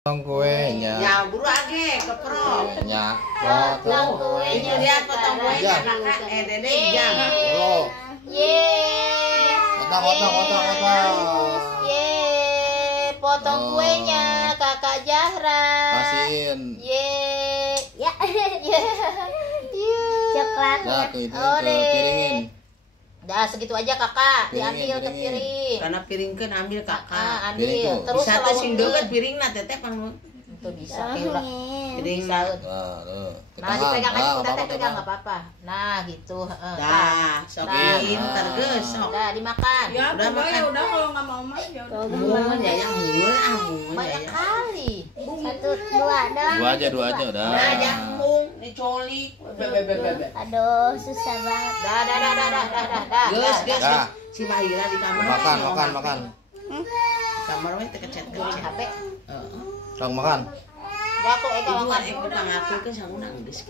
Potong kuenya. Ya, buru age keprok. Kuenya. Potong kuenya. Itu lihat potong kuenya kakak. Dede jam. Oh. Yeay. Potong. Yeay. Potong kuenya kakak Zahra. Kasihin. Yeay. Ya. Coklat. Dah, tuh itu Ore. piringin. Dah segitu aja kakak. Diambil ke Piringin. piring. Karena piringkeun ambil kakak. Ambil. Piring tuh. Terus Bisa teh selawungkeun. sing doget piringna teteh pan. Itu bisa. Kira. Piring Bisa. Tuh. Nah, dipegang aja udah teh apa-apa, pegang enggak apa-apa. Nah, gitu, heeh. Dah, sok pinter geus sok. Udah dimakan. Ya, Udah udah makan. ya udah kalau nggak mau mah ya udah. Mun ya yang mun mun Banyak ya. kali. 1, 2 doang. Dua aja udah. Nah, jambung dicolik. Bebe. Aduh, susah banget. Dah. Geus. Dah. Si Mahira di kamar. Makan. Kamar we teh kecet. HP. Heeh. Tong makan. Dah tuh Itu makan. kan ek dipangakeun ke sangunang geus.